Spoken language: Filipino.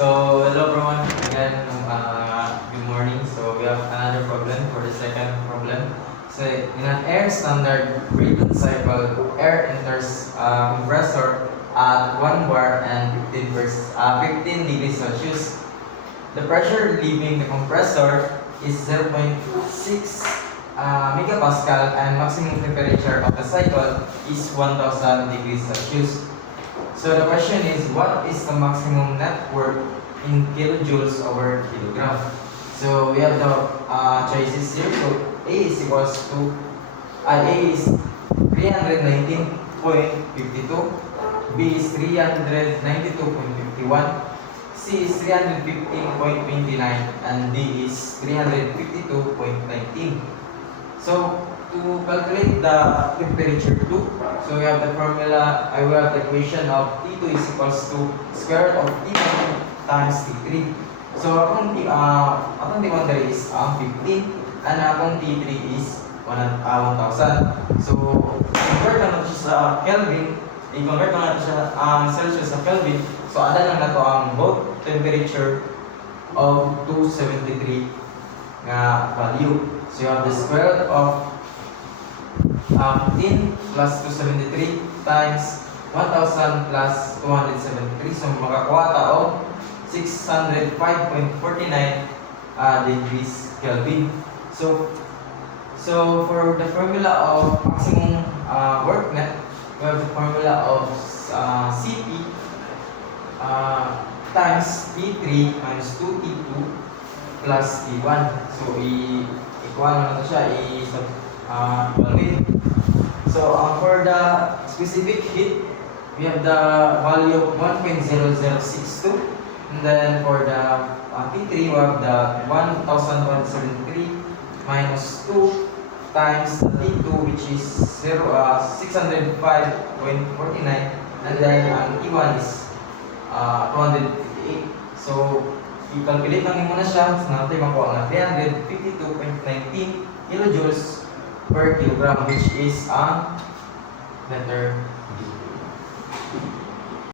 So, hello everyone. Again, good morning. So, we have another problem for the second problem. So, in an air standard breathing cycle, air enters a compressor at 1 bar and 15 degrees Celsius. The pressure leaving the compressor is 0.6 megapascal and maximum temperature of the cycle is 1000 degrees Celsius. So the question is, what is the maximum net work in kilojoules over kilogram? So we have the choices here. So A is equals to A is 319.52, B is 392.51, C is 315.29, and D is 352.19. So to calculate the temperature 2, so we have the formula, I will have the equation of T2 is equals to square root of T1 times T3. So akong T1 there is 15 and akong T3 is 1000. So convert na natin sa Kelvin, i-convert na natin sa Celsius sa Kelvin. So ada lang na to ang both temperature of 273 nga value. So you have the square root of 15 plus 273 times 1000 plus 273. So makakuha tao 605.49 degrees Kelvin. So for the formula of maximum work net, we have the formula of Cp times T3 minus 2T2 plus T1. So ikuha na natin siya, evaluate. So for the specific heat, we have the value of 1.0062, and then for the T3 we have the 1173 minus 2 times the T2, which is 605.49, and then ang T1 is 258. So i-calculate lang muna siya. So natin makuha na 352.19 kilojoules per kilogram, which is letter D.